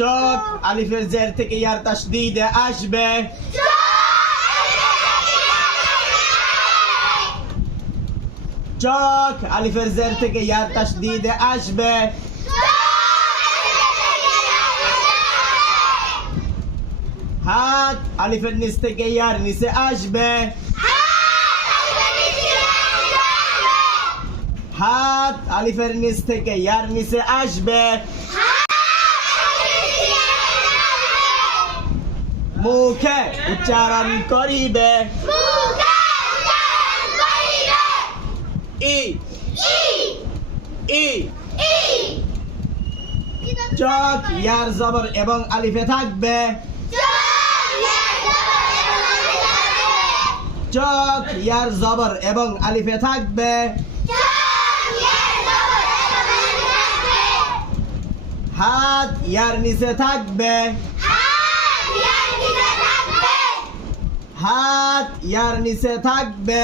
চোখ আলিফের জের থেকে ইয়ার তাসদীদে আসবে। চোখ আলিফের জের থেকে ইয়ার তাসদীদে আসবে। হাত আলিফের নিচ থেকে ইয়ার নিচে আসবে। হাত আলিফের নিচ থেকে ইয়ার নিচে আসবে। মুখে উচ্চারণ করিবে। ই ই চোখ ইয়ার জবর এবং আলিফে থাকবে। চোখ ইয়ার জবর এবং আলিফে থাকবে। হাত ইয়ার নিচে থাকবে। হাত ইয়ার নিচে থাকবে।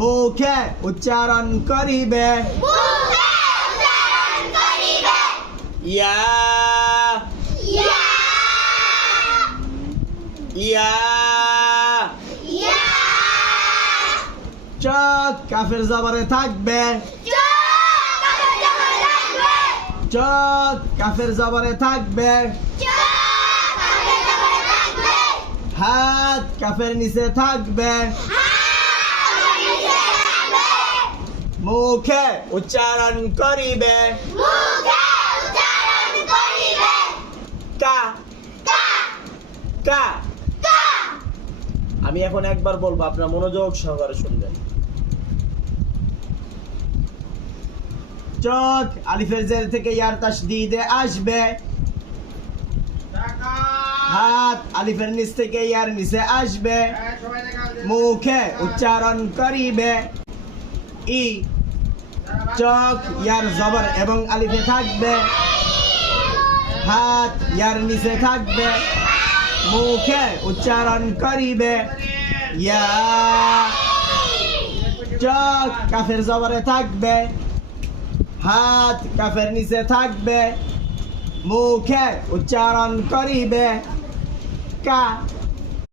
মুখে উচ্চারণ করিবে। ইয়া ইয়া চোখ কাফের জবরে থাকবে। চোখ কাফের জবরে থাকবে। হাত কাফের নিচে থাকবে। মুখে উচ্চারণ করিবে। কা কা আমি এখন একবার বলবো, আপনার মনোযোগ সহকারে শুনবেন। চোখ আলিফের জের থেকে ইয়ার তাসদীদে আসবে। হাত আলিফের নিচ থেকে ইয়ার নিচে আসবে। মুখে উচ্চারণ করিবে। ই চোখ ইয়ার জবর এবং আলিফে থাকবে। হাত ইয়ার নিচে থাকবে। মুখে উচ্চারণ করিবে। ইয়া চোখ কাফের জবরে থাকবে। হাত কাফের নিচে থাকবে। মুখে উচ্চারণ করিবে। কা